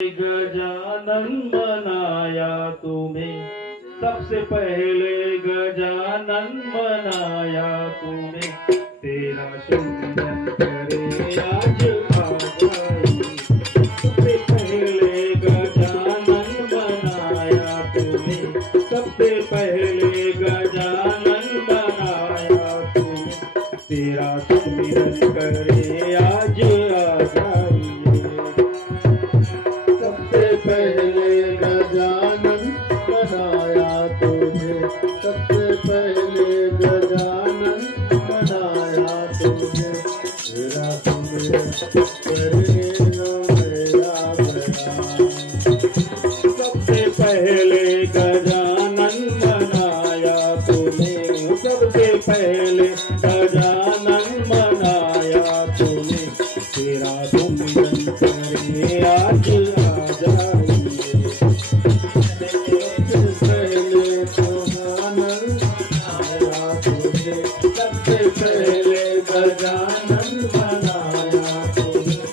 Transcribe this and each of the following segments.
गजानन बनाया तुम्हें, सबसे पहले गजानन बनाया तुम्हें। तेरा सुमिरन करे आज आजाई, सबसे पहले गजानन बनाया तुम्हें, सबसे पहले गजानन बनाया तुम्हें। तेरा सुमिरन करे आज आजाई, पहले गजानन बनाया तुम्हें, सबसे पहले गजानन बनाया तुम्हें। तेरा सुमिरन करेगा मेरा बयान, सबसे पहले गजानन बनाया तुम्हें, सबसे पहले गजानन बनाया तुम्हें। तेरा सुमिरन करे आज आजाई, सबसे पहले गजानन बनाया तुम्हें।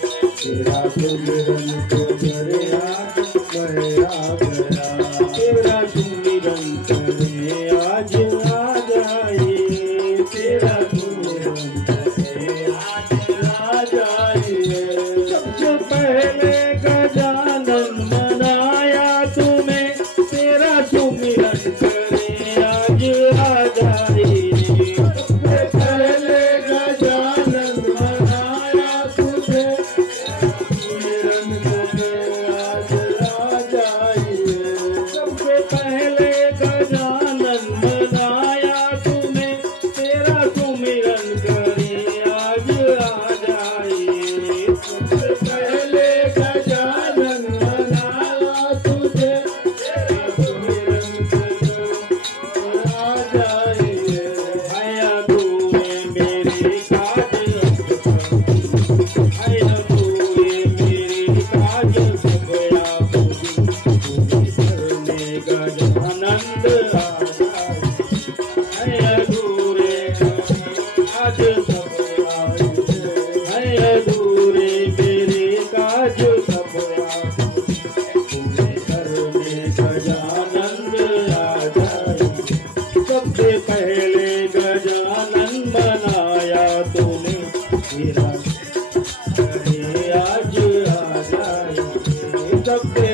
तेरा सुमिरन करे आज मेरा बयान, तेरा सुमिरन करे आज आजाई, तेरा सुमिरन करे आज आजाई। सबसे पहले गजानन बनाया तुम्हें, तेरा सुमिरन करे आज आजाई। सबसे पहले गजानन बनाया तुझे, सुमिरन करे आज आजाइए। सबसे पहले गजानन बनाया तुम्हें, तेरा सुमिरन करे आज आजाई। सबसे पहले गजानन बनाया तुझे, तेरा सुमिरन करे आज आजाइए। भैया तूने मेरी काज, भैया तूने मेरी काज सबया पूरी करने गजानंद आजाई। भैया तूने काज सबया, भैया तूने मेरी काज सबया पूरी करने गजानंद आजाई। सबसे पहले गजानन बनाया तुम्हें, तेरा करे आज आजाई। सबसे